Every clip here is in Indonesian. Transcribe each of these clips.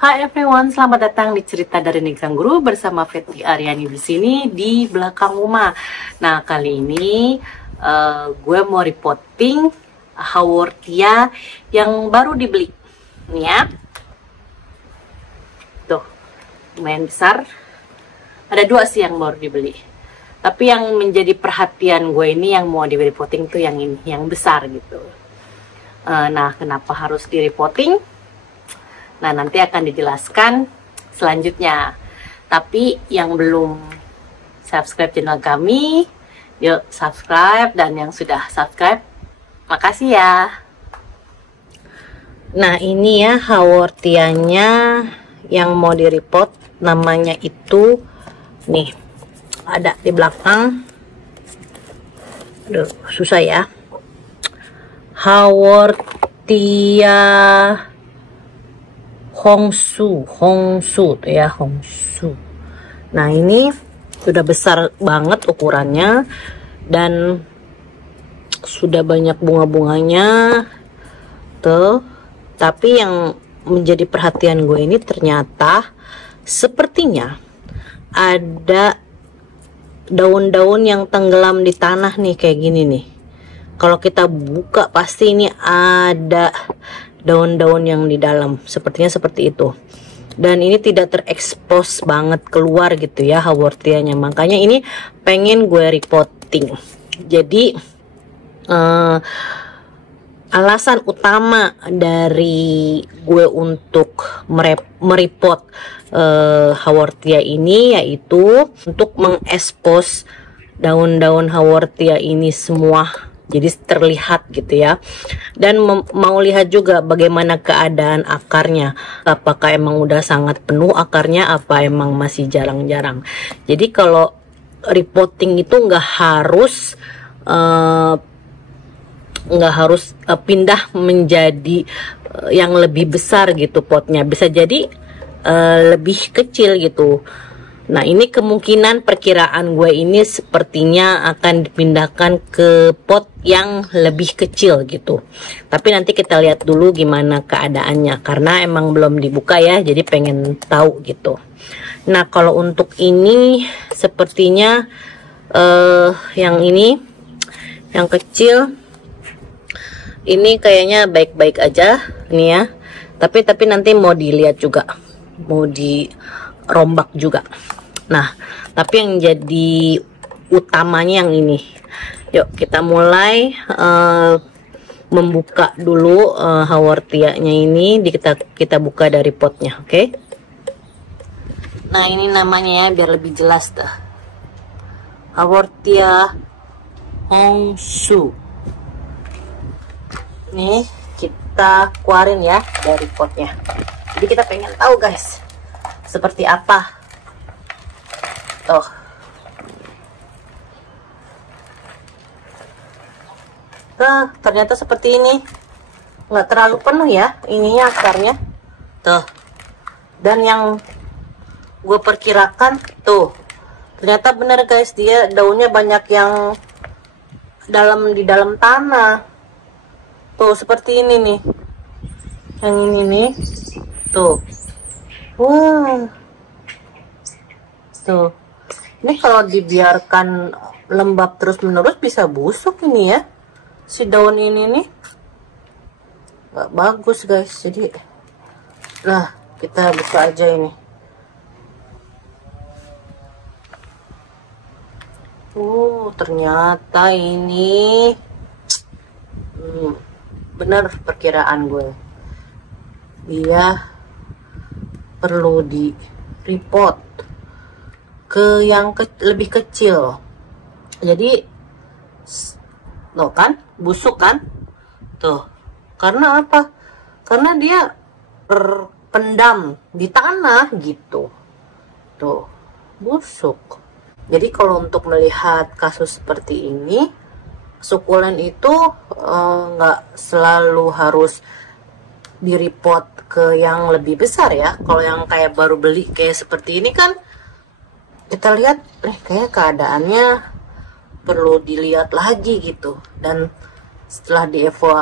Hai everyone, selamat datang di Cerita dari Negara Guru bersama Fetri Aryani di sini di belakang rumah. Nah, kali ini gue mau reporting Haworthia yang baru dibeli. Nih ya. Tuh, lumayan besar. Ada dua sih yang baru dibeli. Tapi yang menjadi perhatian gue ini yang mau di reporting tuh yang ini, yang besar gitu. Nah, kenapa harus di reporting? Nah, nanti akan dijelaskan selanjutnya. Tapi yang belum subscribe channel kami, yuk subscribe. Dan yang sudah subscribe, makasih ya. Nah, ini ya Haworthianya yang mau di-report. Namanya itu, nih, ada di belakang. Aduh, susah ya. Haworthia Hongsu tuh ya, Hongsu. Nah, ini sudah besar banget ukurannya dan sudah banyak bunga-bunganya tuh. Tapi yang menjadi perhatian gue ini ternyata sepertinya ada daun-daun yang tenggelam di tanah nih, kayak gini nih. Kalau kita buka pasti ini ada daun-daun yang di dalam, sepertinya seperti itu. Dan ini tidak terekspos banget keluar gitu ya Haworthianya, makanya ini pengen gue reporting. Jadi alasan utama dari gue untuk mereport Haworthia ini yaitu untuk mengekspos daun-daun Haworthia ini semua, jadi terlihat gitu ya. Dan mau lihat juga bagaimana keadaan akarnya, apakah emang udah sangat penuh akarnya, apa emang masih jarang-jarang. Jadi kalau reporting itu nggak harus pindah menjadi yang lebih besar gitu potnya, bisa jadi lebih kecil gitu. Nah, ini kemungkinan perkiraan gue ini sepertinya akan dipindahkan ke pot yang lebih kecil gitu. Tapi nanti kita lihat dulu gimana keadaannya, karena emang belum dibuka ya, jadi pengen tahu gitu. Nah, kalau untuk ini sepertinya yang ini, yang kecil ini kayaknya baik-baik aja nih ya. Tapi nanti mau dilihat juga, mau dirombak juga. Nah, tapi yang jadi utamanya yang ini. Yuk kita mulai membuka dulu Haworthianya ini. Kita buka dari potnya, oke? Nah, ini namanya ya biar lebih jelas dah. Haworthia Hongsu. Nih kita keluarin ya dari potnya. Jadi kita pengen tahu guys, seperti apa. Tuh. Nah, ternyata seperti ini. Nggak terlalu penuh ya ininya, akarnya. Tuh. Dan yang gue perkirakan tuh, ternyata bener guys, dia daunnya banyak yang di dalam tanah. Tuh, seperti ini nih. Yang ini nih. Tuh. Wah. Tuh. Ini kalau dibiarkan lembab terus-menerus bisa busuk ini ya. Si daun ini nih. Gak bagus guys. Jadi, nah kita buka aja ini. Ternyata ini benar perkiraan gue. Dia perlu di report ke yang lebih kecil. Jadi loh kan, busuk kan? Tuh. Karena apa? Karena dia terpendam di tanah gitu. Tuh, busuk. Jadi kalau untuk melihat kasus seperti ini, sukulen itu nggak selalu harus di-report ke yang lebih besar ya. Kalau yang kayak baru beli kayak seperti ini kan, kita lihat kayak keadaannya perlu dilihat lagi gitu. Dan setelah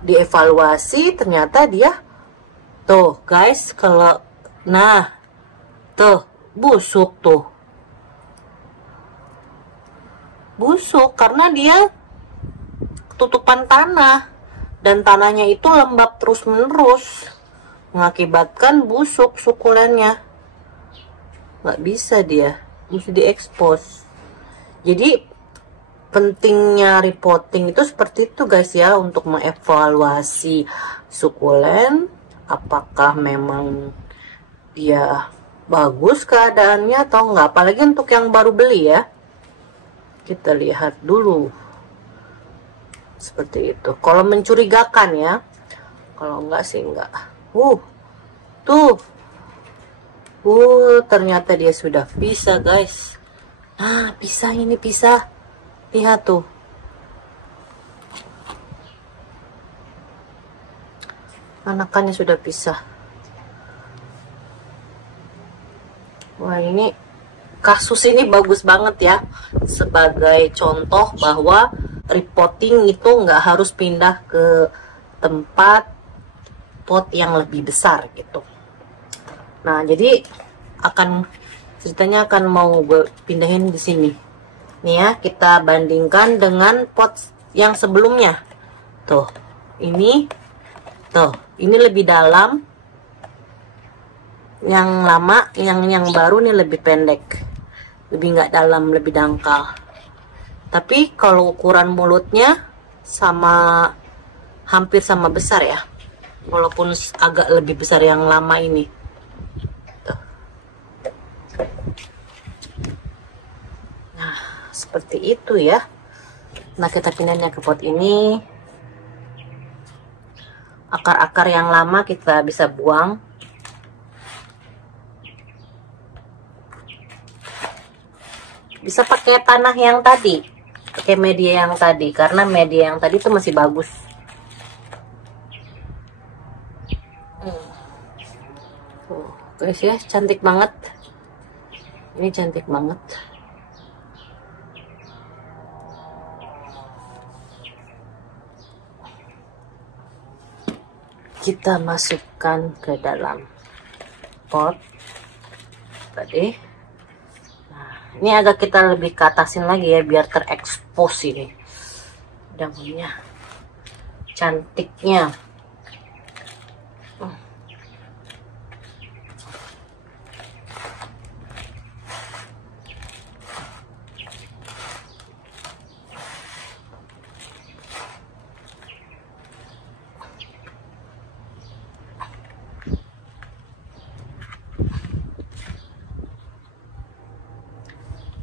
dievaluasi ternyata dia tuh guys, kalau Nah, tuh, busuk tuh. Busuk karena dia tutupan tanah. Dan tanahnya itu lembab terus-menerus. Mengakibatkan busuk sukulennya. Nggak bisa dia. Mesti diekspos. Jadi, pentingnya repotting itu seperti itu guys ya. Untuk mengevaluasi sukulen. Apakah memang dia bagus keadaannya atau enggak, apalagi untuk yang baru beli ya. Kita lihat dulu seperti itu kalau mencurigakan ya. Kalau enggak sih enggak. Tuh ternyata dia sudah pisah guys. Nah, pisah, ini pisah, lihat tuh. Anakannya sudah pisah. Wah, ini kasus ini bagus banget ya, sebagai contoh bahwa repotting itu nggak harus pindah ke tempat pot yang lebih besar gitu. Nah, jadi ceritanya akan mau gue pindahin di sini. Nih ya, kita bandingkan dengan pot yang sebelumnya. Tuh, ini lebih dalam. Yang lama, yang baru nih lebih pendek, lebih nggak dalam, lebih dangkal. Tapi kalau ukuran mulutnya hampir sama besar ya, walaupun agak lebih besar yang lama ini. Tuh. Nah, seperti itu ya. Nah, kita pindahnya ke pot ini. Akar-akar yang lama kita bisa buang. Bisa pakai tanah yang tadi, pakai media yang tadi, karena media yang tadi itu masih bagus. Guys ya, cantik banget. Ini cantik banget. Kita masukkan ke dalam pot tadi. Ini agak kita lebih ke atasin lagi ya, biar terekspos ini daunnya, cantiknya.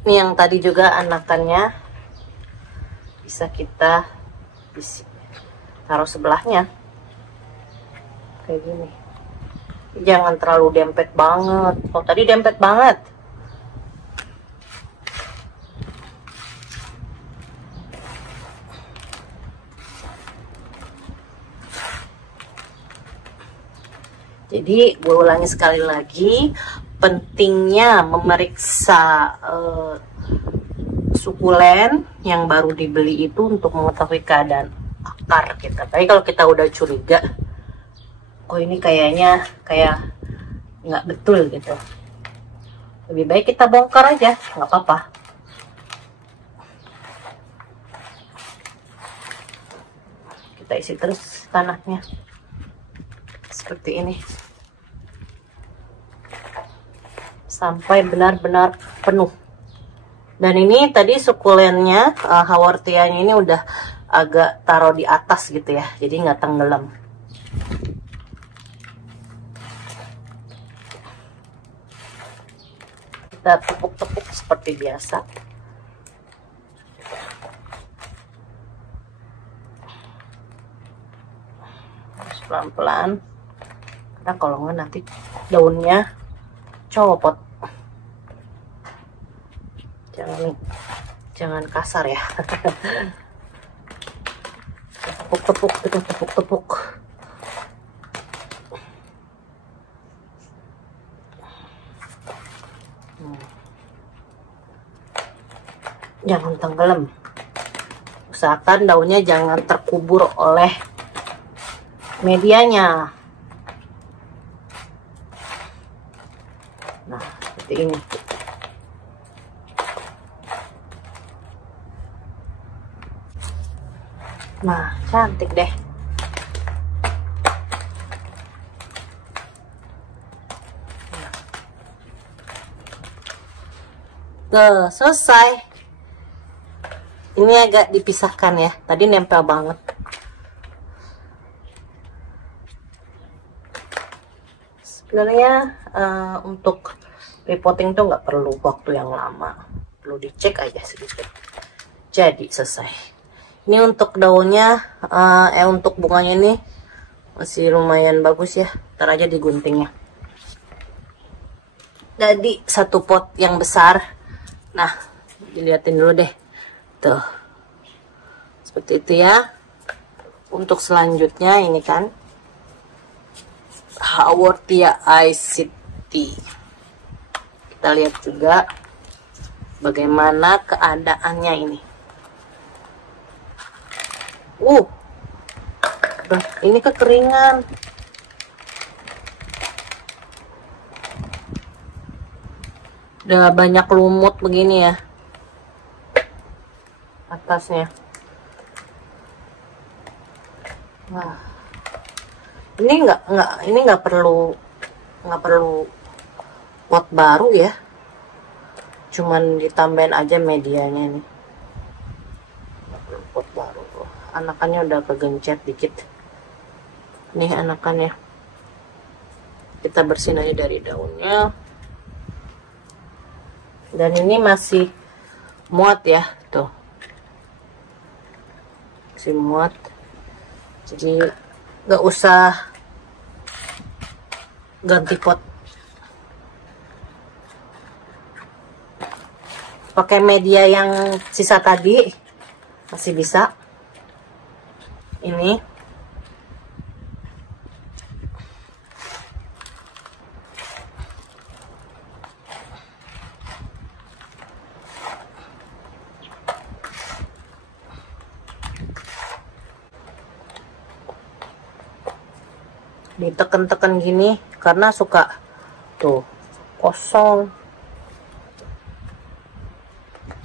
Ini yang tadi juga anakannya bisa kita taruh sebelahnya kayak gini. Jangan terlalu dempet banget. Oh, tadi dempet banget. Jadi gue ulangi sekali lagi, pentingnya memeriksa sukulen yang baru dibeli itu untuk mengetahui keadaan akar kita. Tapi kalau kita udah curiga, oh ini kayaknya kayak nggak betul gitu, lebih baik kita bongkar aja, nggak apa-apa. Kita isi terus tanahnya seperti ini sampai benar-benar penuh. Dan ini tadi sukulennya, hawortianya ini udah agak taruh di atas gitu ya, jadi nggak tenggelam. Kita tepuk-tepuk seperti biasa. Terus pelan-pelan, karena kalau nggak nanti daunnya copot. Jangan kasar ya. Tepuk-tepuk, tepuk-tepuk. Jangan tenggelam. Usahakan daunnya jangan terkubur oleh medianya. Nah, seperti ini. Nah, cantik deh. Tuh, selesai. Ini agak dipisahkan ya. Tadi nempel banget. Sebenarnya untuk repotting tuh nggak perlu waktu yang lama. Perlu dicek aja sedikit. Jadi selesai. Ini untuk daunnya, untuk bunganya ini masih lumayan bagus ya. Ntar aja diguntingnya. Jadi satu pot yang besar. Nah, dilihatin dulu deh. Tuh. Seperti itu ya. Untuk selanjutnya ini kan Haworthia Ice Tea. Kita lihat juga bagaimana keadaannya ini. Ini kekeringan. Udah banyak lumut begini ya atasnya. Wah, ini nggak perlu pot baru ya, cuman ditambahin aja medianya nih. Nggak perlu pot baru. Anakannya udah kegencet dikit nih anakannya. Kita bersihin aja dari daunnya. Dan ini masih muat ya, tuh masih muat, jadi nggak usah ganti pot. Pakai media yang sisa tadi masih bisa. Ini diteken-teken gini karena suka tuh kosong,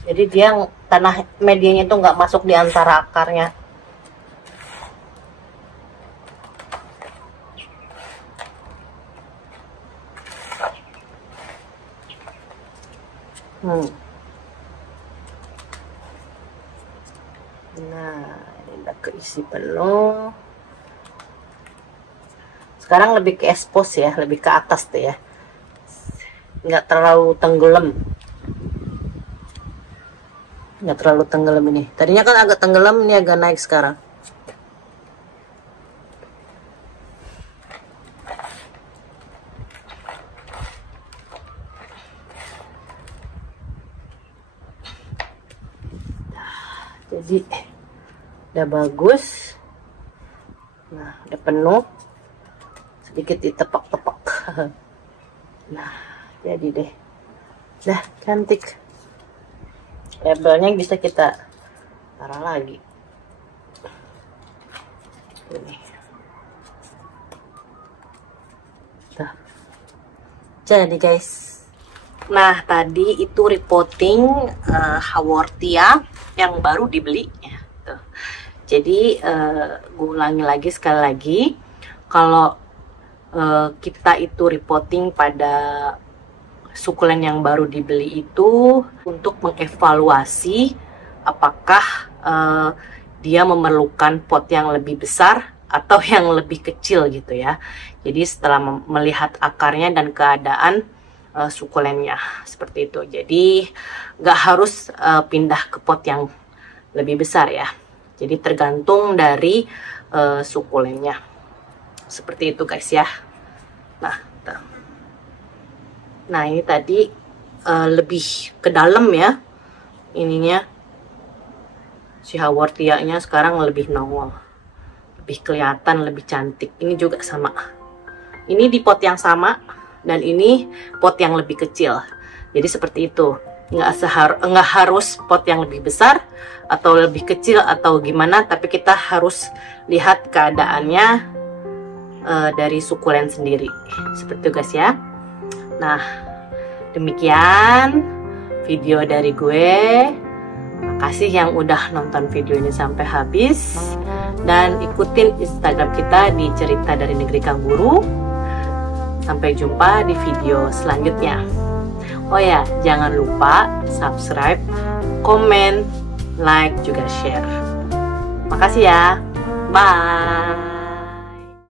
jadi dia tanah medianya itu nggak masuk di antara akarnya. Nah, ini udah keisi penuh. Sekarang lebih ke expose ya, lebih ke atas tuh ya, nggak terlalu tenggelam, ini. Tadinya kan agak tenggelam, ini agak naik sekarang. Jadi udah bagus. Nah, udah penuh. Sedikit ditepak-tepak. Nah, jadi deh. Dah cantik. Labelnya bisa kita taruh lagi. Ini. Dah. Jadi guys. Nah, tadi itu repotting Haworthia yang baru dibeli ya. Tuh. Jadi gue ulangi lagi sekali lagi, kalau kita itu repotting pada sukulen yang baru dibeli itu untuk mengevaluasi apakah dia memerlukan pot yang lebih besar atau yang lebih kecil gitu ya. Jadi setelah melihat akarnya dan keadaan sukulennya seperti itu. Jadi nggak harus pindah ke pot yang lebih besar ya. Jadi tergantung dari sukulennya. Seperti itu guys ya. Nah ini tadi lebih ke dalam ya. Ininya si Haworthia-nya sekarang lebih nongol, lebih kelihatan, lebih cantik. Ini juga sama. Ini di pot yang sama dan ini pot yang lebih kecil. Jadi seperti itu. Nggak harus pot yang lebih besar atau lebih kecil atau gimana, tapi kita harus lihat keadaannya dari sukulen sendiri. Seperti itu guys ya. Nah, Demikian video dari gue. Makasih yang udah nonton video ini sampai habis. Dan ikutin Instagram kita di Cerita dari Negeri Kanguru. Sampai jumpa di video selanjutnya. Oh ya, jangan lupa subscribe, komen, like, juga share. Makasih ya. Bye.